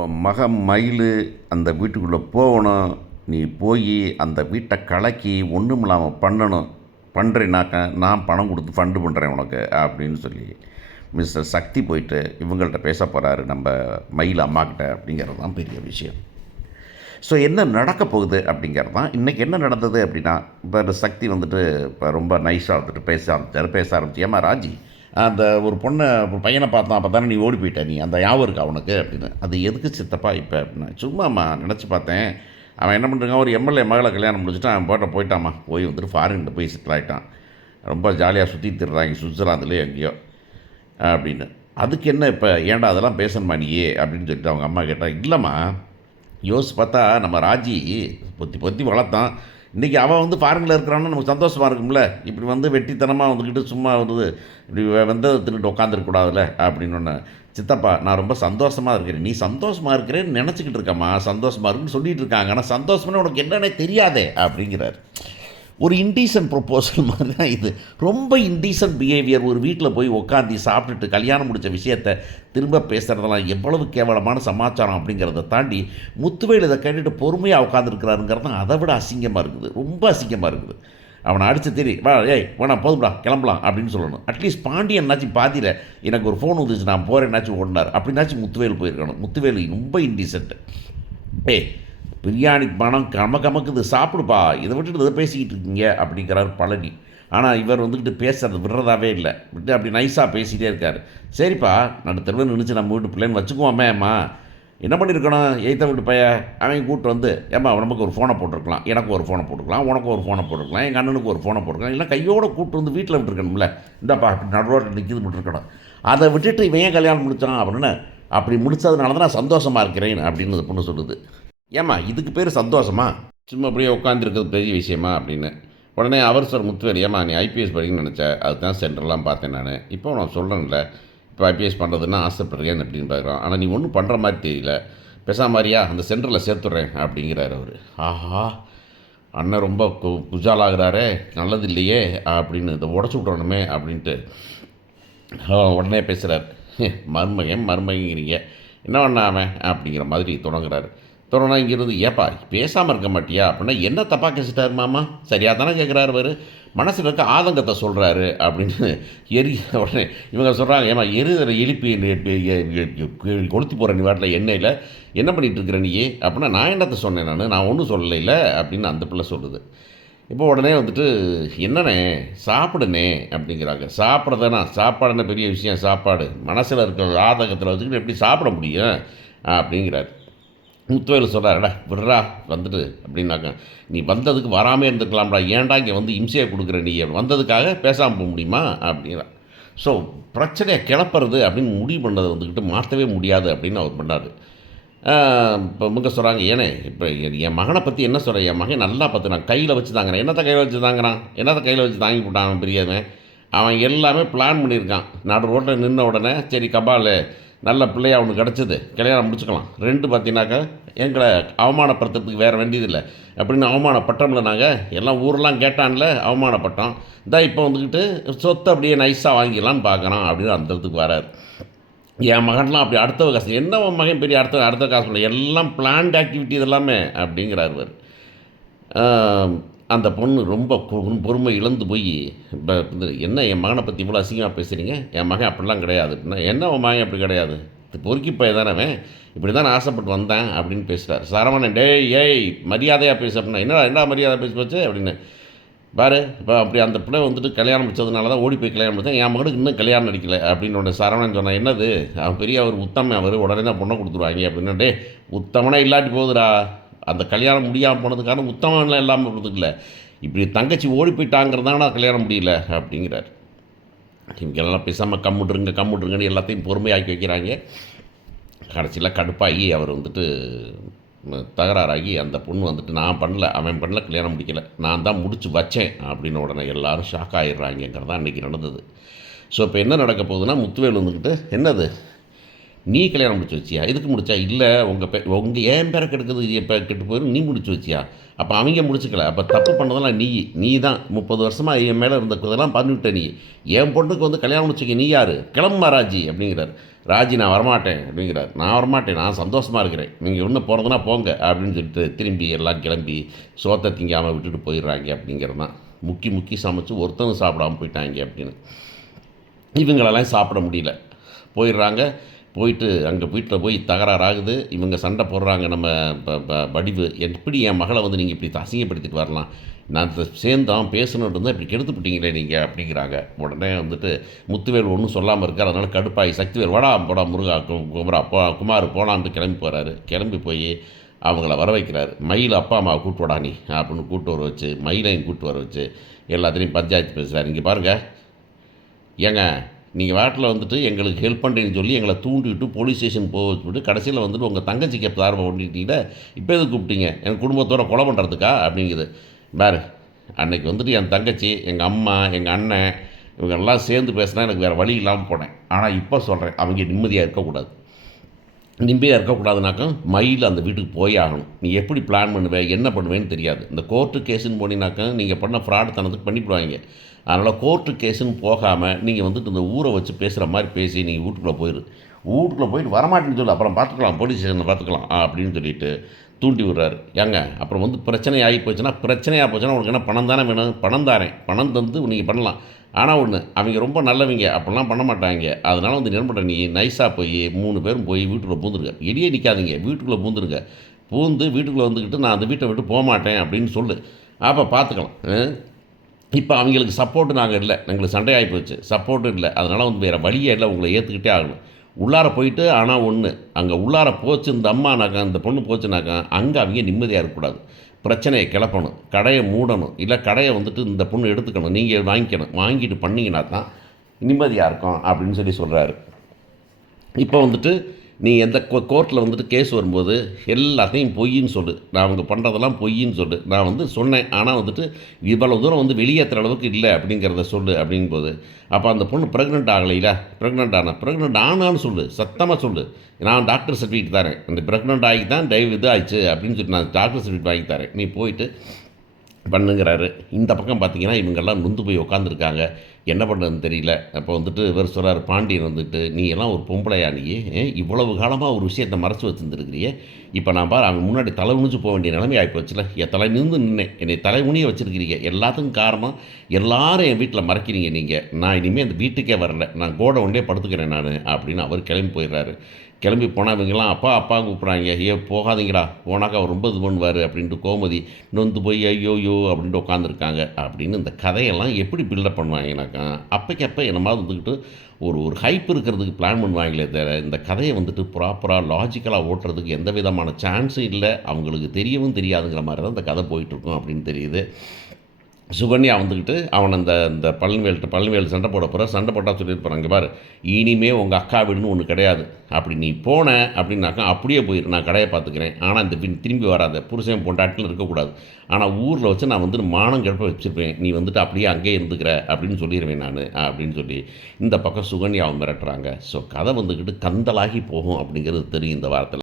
உன் மகன் மயிலு அந்த வீட்டுக்குள்ளே போகணும். நீ போய் அந்த வீட்டை கலக்கி ஒன்றும் இல்லாமல் பண்ணணும். பண்ணுறேனாக்க நான் பணம் கொடுத்து ஃபண்டு பண்ணுறேன் உனக்கு அப்படின்னு சொல்லி மிஸ்டர் சக்தி போயிட்டு இவங்கள்ட்ட பேச போகிறாரு நம்ம மயில் அம்மாக்கிட்ட. அப்படிங்கிறது தான் பெரிய விஷயம். ஸோ என்ன நடக்க போகுது அப்படிங்கிறது தான் இன்றைக்கி என்ன நடந்தது அப்படின்னா, இப்போ சக்தி வந்துட்டு இப்போ ரொம்ப நைஸாக வந்துட்டு பேச ஆரம்பிச்சு, ஏமா ராஜி, அந்த ஒரு பையனை பார்த்தான், அப்போ தானே நீ ஓடி போயிட்ட, நீ அந்த ஞாபகம் இருக்கா அவனுக்கு அப்படின்னு. அது எதுக்கு சித்தப்பா இப்போ அப்படின்னா, சும்மாம்மா நினச்சி பார்த்தேன், அவன் என்ன பண்ணுறாங்க, ஒரு எம்எல்ஏ மகளை கல்யாணம் முடிச்சுட்டு அவன் போயிட்டாம்மா, போய் வந்துட்டு ஃபாரின்கிட்ட போய் செட்டில் ஆகிட்டான், ரொம்ப ஜாலியாக சுற்றி திடுறாங்க சுவிட்சர்லாந்துலேயே எங்கேயோ அப்படின்னு. அதுக்கு என்ன இப்போ ஏன்டா அதெல்லாம் பேசணுமா நீயே அப்படின்னு சொல்லிட்டு அவங்க அம்மா கேட்டால், இல்லைம்மா யோசிச்சு பார்த்தா நம்ம ராஜி பொத்தி பொத்தி வளர்த்தான், இன்றைக்கி அவன் வந்து ஃபாரினில் இருக்கிறான்னு நமக்கு சந்தோஷமாக இருக்கும்ல. இப்படி வந்து வெட்டித்தனமாக வந்துக்கிட்டு சும்மா வந்து இப்படி வெந்ததை தின்னுட்டு உட்காந்துருக்கூடாதுல்ல அப்படின்னு ஒன்று. சித்தப்பா நான் ரொம்ப சந்தோஷமாக இருக்கிறேன், நீ சந்தோஷமாக இருக்கிறேன்னு நினச்சிக்கிட்டு இருக்கம்மா, சந்தோஷமாக இருக்குன்னு சொல்லிகிட்டு இருக்காங்க, ஆனால் சந்தோஷம்னு உனக்கு என்னன்னே தெரியாதே அப்படிங்கிறார். ஒரு இன்டீசன்ட் ப்ரொப்போசல் மாதிரி தான் இது. ரொம்ப இன்டீசன்ட் பிஹேவியர். ஒரு வீட்டில் போய் உட்காந்து சாப்பிட்டுட்டு கல்யாணம் முடித்த விஷயத்தை திரும்ப பேசுகிறதெல்லாம் எவ்வளவு கேவலமான சமாச்சாரம் அப்படிங்கிறத தாண்டி முத்துவேல் இதை கேட்டுட்டு பொறுமையாக உட்காந்துருக்கிறாருங்கிறது தான் அதை விட அசிங்கமாக இருக்குது, ரொம்ப அசிங்கமாக இருக்குது. அவனை அடித்து தெரி வா, ஏய் வேணா போதும்டா கிளம்பலாம் அப்படின்னு சொல்லணும். அட்லீஸ்ட் பாண்டியன்னாச்சும் பாதியில் எனக்கு ஒரு ஃபோன் வந்துச்சு நான் போகிறேன்னாச்சும் ஓடினார் அப்படின்னாச்சும் முத்துவேல் போயிருக்கணும். முத்துவேல் ரொம்ப இன்டீசென்ட்டு. ஏய் பிரியாணி பணம் கமக்குது சாப்பிடுப்பா, இதை விட்டுட்டு இதை பேசிக்கிட்டு இருக்கீங்க அப்படிங்கிறார் பழனி. ஆனால் இவர் வந்துக்கிட்டு பேசுறது விடுறதாவே இல்லை, விட்டு அப்படி நைஸாக பேசிகிட்டே இருக்கார். சரிப்பா நடுத்தரவு நினச்சி நம்ம வீட்டு பிள்ளைன்னு வச்சுக்குவோமே அம்மா, என்ன பண்ணியிருக்கணும், எய்த்த வீட்டு பையன் அவன் கூப்பிட்டு வந்து ஏம்மா நமக்கு ஒரு ஃபோனை போட்டிருக்கலாம், எனக்கு ஒரு ஃபோனை போட்டுருக்கலாம், உனக்கு ஒரு ஃபோனை போட்டுருக்கலாம், எங்கள் அண்ணனுக்கு ஒரு ஃபோனை போட்டுருக்கலாம், இல்லை கையோடு கூப்பிட்டு வந்து வீட்டில் விட்டுருக்கணும்ல, இந்தாப்பா அப்படி நடுரோட்டில் நிற்கிது விட்டுருக்கணும். அதை விட்டுட்டு இவன் ஏன் கல்யாணம் முடித்தான் அப்படின்னு, அப்படி முடித்ததுனால தான் நான் சந்தோஷமாக இருக்கிறேன் அப்படின்னு அந்த பொண்ணு சொல்லுது. ஏம்மா இதுக்கு பேர் சந்தோஷமா, சும்மா அப்படியே உட்காந்துருக்கிறது பெரிய விஷயமா அப்படின்னு. உடனே அவர் சார் முத்துவேல், ஏம்மா நீ ஐபிஎஸ் படிக்கணும்னு நினச்சேன், அதுதான் சென்டர்லாம் பார்த்தேன் நான், இப்போ நான் சொல்கிறேன்ல இப்போ ஐபிஎஸ் பண்ணுறதுன்னா ஆசைப்படுறேன் அப்படின்னு பார்க்குறோம், ஆனால் நீ ஒன்றும் பண்ணுற மாதிரி தெரியல, மாதிரியா அந்த சென்டரில் சேர்த்துட்றேன் அப்படிங்கிறாரு அவர். ஆஹா அண்ணன் ரொம்ப குஜாலாகிறாரே, நல்லது இல்லையே அப்படின்னு, இதை உடச்சி விட்றணுமே அப்படின்ட்டு உடனே பேசுகிறார். மருமகங்கிறீங்க என்ன பண்ண அவன் அப்படிங்கிற மாதிரி தொடங்குறாரு. தொடங்கினா இங்கிருந்து ஏப்பா பேசாமல் இருக்க மாட்டியா அப்படின்னா, என்ன தப்பாக கேசிட்டார் மாமா, சரியாக தானே கேட்குறாரு அவர், மனசில் இருக்க ஆதங்கத்தை சொல்கிறாரு அப்படின்னு. உடனே இவங்க சொல்கிறாங்க, ஏமா எரிதலை எழுப்பி கொளுத்தி போகிற நீ வாட்டில் எண்ணெயில் என்ன பண்ணிகிட்டு இருக்கிற நீ அப்படின்னா, நான் என்னத்தை சொன்னேன், நான் ஒன்றும் சொல்லலை அப்படின்னு அந்த பிள்ளை சொல்லுது. இப்போ உடனே வந்துட்டு என்னண்ணே சாப்பிடுனே அப்படிங்கிறாங்க. சாப்பிட்றதுனா சாப்பாடுன்னு பெரிய விஷயம், சாப்பாடு மனசில் இருக்கிற ஆதங்கத்தில் வச்சுக்கிட்டு எப்படி சாப்பிட முடியும் அப்படிங்கிறாரு. முத்துவேல் சொல்கிறாருடா விட்றா வந்துட்டு அப்படின்னாக்க, நீ வந்ததுக்கு வராமல் இருந்துக்கலாம்டா, ஏன்டா இங்கே வந்து இம்சையை கொடுக்குற, நீ வந்ததுக்காக பேசாமல் போக முடியுமா அப்படிங்கிறா. ஸோ பிரச்சனையை கிளப்புறது அப்படின்னு முடிவு பண்ணதை வந்துக்கிட்டு மாற்றவே முடியாது அப்படின்னு அவர் பண்ணார். இப்போ இவங்க சொல்கிறாங்க, ஏனே இப்போ என் மகனை பற்றி என்ன சொல்கிறேன், என் மகன் நல்லா பார்த்து நான் கையில் வச்சு தாங்கிறேன், என்னத்தை கையில் வச்சு தாங்கிறான், என்னத்தை கையில் வச்சு தாங்கி போட்டான் அவன் பெரியவன், அவன் எல்லாமே பிளான் பண்ணியிருக்கான். நடு ரோட்டில் நின்ன உடனே சரி கபால் நல்ல பிள்ளையாக அவனுக்கு கிடச்சிது, கல்யாணம் முடிச்சுக்கலாம், ரெண்டு பார்த்தீங்கன்னாக்கா எங்களை அவமானப்படுத்துறதுக்கு வேறு வேண்டியதில்லை அப்படின்னு அவமானப்பட்டோம்ல, நாங்கள் எல்லாம் ஊரெலாம் கேட்டான்ல அவமானப்பட்டோம், இந்த இப்போ வந்துக்கிட்டு சொத்தை அப்படியே நைஸாக வாங்கிடலான்னு பார்க்குறான் அப்படின்னு அந்த இடத்துக்கு வராது. என் மகன்லாம் அப்படி அடுத்த காசு என்ன, உன் மகன் பெரிய அடுத்த காசு இல்லை, எல்லாம் பிளான்ட் ஆக்டிவிட்டி இதெல்லாமே அப்படிங்கிறார் அவர். அந்த பொண்ணு ரொம்ப பொறுமை இழந்து போய் இப்போ என்ன என் மகனை பற்றி இவ்வளோ அசிங்கமாக பேசுகிறீங்க, என் மகன் அப்படிலாம் கிடையாது அப்படின்னா, என்ன உன் மகன் அப்படி கிடையாது, பொறுக்கி போய் தானே இப்படி தான் ஆசைப்பட்டு வந்தேன் அப்படின்னு பேசுகிறார். சரவணன் டேய் ஏய் மரியாதையாக பேச அப்படின்னா, என்ன மரியாதை பேசி போச்சு அப்படின்னு பாரு. இப்போ அப்படி அந்த பிள்ளை வந்துட்டு கல்யாணம் முடிச்சதுனால தான் ஓடி போய் கல்யாணம் முடித்தேன், என் மகனுக்கு இன்னும் கல்யாணம் நடிக்கலை அப்படின்னு உடனே சரவணன் சொன்னான், என்னது அவன் பெரிய அவர் உத்தமன், அவர் உடனே தான் பொண்ணை கொடுத்துருவாங்க அப்படின்னா, டே உத்தமனே இல்லாட்டி போகுதுடா, அந்த கல்யாணம் முடியாமல் போனதுக்கான உத்தமன்லாம் இல்லாமல் போகிறதுக்கு இல்லை, இப்படி தங்கச்சி ஓடி போயிட்டாங்கிறதான கல்யாணம் முடியல அப்படிங்கிறார். இவங்கெல்லாம் பேசாமல் கம்முட்ருங்கன்னு எல்லாத்தையும் பொறுமையாக்கி வைக்கிறாங்க. கடைசியில் கடுப்பாகி அவர் வந்துட்டு தகராறாகி அந்த பொண்ணு வந்துட்டு நான் பண்ணல, அவன் பண்ணல, கல்யாணம் முடிக்கலை, நான் தான் முடிச்சு வச்சேன் அப்படின்னு உடனே எல்லோரும் ஷாக் ஆகிடுறாங்கிறதான் இன்றைக்கி நடந்தது. ஸோ இப்போ என்ன நடக்க போகுதுன்னா, முத்துவேல் வந்துக்கிட்டு என்னது நீ கல்யாணம் முடிச்சு வச்சியா, இதுக்கு முடிச்சா, இல்லை உங்கள் ஏன் பேரை கெடுக்குது இப்போ கெட்டு போயிடும், நீ முடிச்சு வச்சியா, அப்போ அவங்க முடிச்சுக்கல, அப்போ தப்பு பண்ணதெல்லாம் நீ தான் 30 வருஷமாக என் மேலே இருந்ததெல்லாம் பண்ணிவிட்ட, நீ என் பொண்ணுக்கு வந்து கல்யாணம் முடிச்சுக்க நீ யார், கிளம்பு ராஜி அப்படிங்கிறார். ராஜி நான் வரமாட்டேன் அப்படிங்கிறார். நான் வரமாட்டேன், நான் சந்தோஷமாக இருக்கிறேன், நீங்கள் இன்னும் போகிறதுனா போங்க அப்படின்னு சொல்லிட்டு திரும்பி எல்லாம் கிளம்பி சோத்தை திங்காமல் விட்டுட்டு போயிடுறாங்க. அப்படிங்கிறது தான் முக்கி முக்கி சமைச்சு ஒருத்தனும் சாப்பிடாமல் போயிட்டாங்க அப்படின்னு. இவங்களெல்லாம் சாப்பிட முடியல, போயிடுறாங்க. போயிட்டு அங்கே வீட்டில் போய் தகராறாகுது. இவங்க சண்டை போடுறாங்க. நம்ம வடிவு எப்படி என் மகளை வந்து நீங்கள் இப்படி அசிங்கப்படுத்திட்டு வரலாம், நான் சேர்ந்தோம் பேசணுன்னு இருந்தால் இப்படி கெடுத்துப்பிட்டீங்களே நீங்கள் அப்படிங்கிறாங்க. உடனே வந்துட்டு முத்துவேல் ஒன்றும் சொல்லாமல் இருக்கார். அதனால் கடுப்பாகி சக்திவேல் வாடா போடா முருகா குமரா குமார் போகலான்ட்டு கிளம்பி போகிறாரு. கிளம்பி போய் அவங்கள வர வைக்கிறாரு. மயில் அப்பா அம்மாவை கூட்டு வாடா நீ அப்படின்னு கூப்பிட்டு வர வச்சு, மயிலையும் கூப்பிட்டு வர வச்சு எல்லாத்துலேயும் பஞ்சாயத்து பேசுகிறார். இங்கே பாருங்கள் ஏங்க, நீங்கள் வாட்டில் வந்துட்டு எங்களுக்கு ஹெல்ப் பண்ணுறீங்கன்னு சொல்லி எங்களை தூண்டிவிட்டு போலீஸ் ஸ்டேஷன் போக வச்சுட்டு கடைசியில் வந்துட்டு உங்கள் தங்கச்சிக்கு சார்பாக பண்ணிட்டீங்கன்னா இப்போ எது கூப்பிட்டீங்க, என் குடும்பத்தோட கொலை பண்ணுறதுக்கா அப்படிங்குது. பாரு, அன்றைக்கி வந்துட்டு என் தங்கச்சி, எங்கள் அம்மா, எங்கள் அண்ணன் இவங்கெல்லாம் சேர்ந்து பேசினா எனக்கு வேறு வழி இல்லாமல் போனேன். ஆனால் இப்போ சொல்கிறேன், அவங்க நிம்மதியாக இருக்கக்கூடாது. நிம்மதியாக இருக்கக்கூடாதுனாக்கா மயில் அந்த வீட்டுக்கு போய் ஆகணும். நீ எப்படி பிளான் பண்ணுவேன், என்ன பண்ணுவேன்னு தெரியாது. இந்த கோர்ட்டு கேஸுன்னு போனீங்கனாக்கா நீங்கள் பண்ண ஃப்ராட் தனத்துக்கு பண்ணிவிடுவாங்க. அதனால் கோர்ட்டு கேஸுன்னு போகாமல் நீங்கள் வந்துட்டு இந்த ஊரை வச்சு பேசுகிற மாதிரி பேசி நீங்கள் வீட்டுக்குள்ளே போயிட்டு வரமாட்டேன்னு சொல்லி அப்புறம் பார்த்துக்கலாம், போலீஸ் ஸ்டேஷனில் பார்த்துக்கலாம் அப்படின்னு சொல்லிட்டு தூண்டி விடுறாரு. ஏங்க அப்புறம் வந்து பிரச்சனை ஆகி போச்சுன்னா உனக்கு என்ன பணம் தானே வேணும், பணம் தாரேன், பணம் தந்து நீங்கள் பண்ணலாம். ஆனால் ஒன்று, அவங்க ரொம்ப நல்லவங்க, அப்படிலாம் பண்ண மாட்டாங்க. அதனால் வந்து என்ன பண்ணுற, நீ நைஸாக போய் 3 பேரும் போய் வீட்டுக்குள்ளே பூந்துருங்க, எடியே நிற்காதீங்க, வீட்டுக்குள்ளே பூந்துருங்க, பூந்து வீட்டுக்குள்ளே வந்துக்கிட்டு நான் அந்த வீட்டை விட்டு போக மாட்டேன் அப்படின்னு சொல்லு, அப்போ பார்த்துக்கலாம். இப்போ அவங்களுக்கு சப்போர்ட்டு நாங்கள் இல்லை, எங்களுக்கு சண்டை ஆகி போச்சு, சப்போர்ட்டும் இல்லை. அதனால் வந்து வேறு வழியே இல்லை, உங்களை ஏற்றுக்கிட்டே ஆகணும். உள்ளார போயிட்டு ஆனால் ஒன்று, அங்கே உள்ளார போச்சு இந்த அம்மானாக்கா, இந்த பொண்ணு போச்சுனாக்கா அங்கே அவங்க நிம்மதியாக இருக்கக்கூடாது. பிரச்சனையை கிளப்பணும், கடையை மூடணும், இல்லை கடையை வந்துட்டு இந்த பொண்ணு எடுத்துக்கணும், நீங்கள் வாங்கிட்டு பண்ணிங்கன்னா தான் நிம்மதியாக இருக்கும் அப்படின்னு சொல்கிறாரு. இப்போ வந்துட்டு நீ எந்த கோர்ட்டில் வந்துட்டு கேஸ் வரும்போது எல்லாத்தையும் பொய்ன்னு சொல்லு, நான் அவங்க பண்ணுறதெல்லாம் பொய்ன்னு சொல்லு, நான் வந்து சொன்னேன் ஆனால் வந்துட்டு இவ்வளோ தூரம் வந்து வெளியேற்றுற அளவுக்கு இல்லை அப்படிங்கிறத சொல்லு அப்படிங்கும்போது, அப்போ அந்த பொண்ணு ப்ரெக்னென்ட் ஆகலையில, ப்ரெக்னென்ட் ஆனான்னு சொல்லு, சத்தமாக சொல்லு, நான் டாக்டர் சர்டிஃபிகேட் தரேன், அந்த ப்ரெக்னென்ட் ஆகி தான் இது ஆயிடுச்சு அப்படின்னு சொல்லி நான் டாக்டர் சர்டிஃபிகேட் வாங்கி தரேன், நீ போயிட்டு பண்ணுங்கிறாரு. இந்த பக்கம் பார்த்தீங்கன்னா இவங்கெல்லாம் நொந்து போய் உட்காந்துருக்காங்க, என்ன பண்ணுறதுன்னு தெரியல. அப்போ வந்துட்டு இவர் சொல்கிறார், பாண்டியன் வந்துட்டு, நீ எல்லாம் ஒரு பொம்பளையா, நீ இவ்வளவு காலமாக ஒரு விஷயத்தை மறைச்சி வச்சுருந்துருக்கிறியே, இப்போ நான் பாரு அவங்க முன்னாடி தலை குனிஞ்சு போக வேண்டிய நிலைமை ஆகிப்போச்சுல, என் தலை நின்று நின்னேன், என்னை தலைமுனியை வச்சுருக்கிறீங்க, எல்லாத்துக்கும் காரணம் எல்லாரும் என் வீட்டில் மறைக்கிறீங்க நீங்கள், நான் இனிமேல் அந்த வீட்டுக்கே வரல, நான் கோடவுன்லேயே படுத்துக்கிறேன் நான் அப்படின்னு அவர் கிளம்பி போயிடுறாரு. கிளம்பி போனால் இவங்கெல்லாம் அப்பா கூப்பிட்றாங்க, போகாதீங்கடா, போனாக்கா அவர் ரொம்ப இது பண்ணுவார் அப்படின்ட்டு கோமதி நொந்து போய் ஐயோ அப்படின்ட்டு உட்காந்துருக்காங்க. அப்படின்னு இந்த கதையெல்லாம் எப்படி பில்டப் பண்ணுவாங்கனாக்கா, அப்போ என்னமாவது வந்துக்கிட்டு ஒரு ஹைப் இருக்கிறதுக்கு பிளான் பண்ணுவாங்களே தவிர, இந்த கதையை வந்துட்டு ப்ராப்பராக லாஜிக்கலாக ஓட்டுறதுக்கு எந்த விதமான சான்ஸும் இல்லை, அவங்களுக்கு தெரியவும் தெரியாதுங்கிற மாதிரி தான் இந்த கதை போயிட்டுருக்கும் அப்படின்னு தெரியுது. சுகன்யா வந்துக்கிட்டு அவன் இந்த பழனிவேல் சண்டை போட்டால் சொல்லியிருப்பார், அங்கே பாரு, இனிமே உங்கள் அக்கா வீடுன்னு ஒன்று கிடையாது, அப்படி நீ போன அப்படின்னாக்கா அப்படியே போயிரு, நான் கடையை பார்த்துக்கிறேன், ஆனால் இந்த திரும்பி வராத, புருஷன் பொண்டாட்டில் இருக்கக்கூடாது, ஆனால் ஊரில் வச்சு நான் வந்துட்டு மானம் கிடப்ப வச்சுருப்பேன், நீ வந்துட்டு அப்படியே அங்கேயே இருந்துக்கிற அப்படின்னு சொல்லிடுவேன் நான் அப்படின்னு சொல்லி இந்த பக்கம் சுகன்யாவை மிரட்டுறாங்க. ஸோ கதை வந்துக்கிட்டு கந்தலாகி போகும் அப்படிங்கிறது தெரியும் இந்த வாரத்தில்.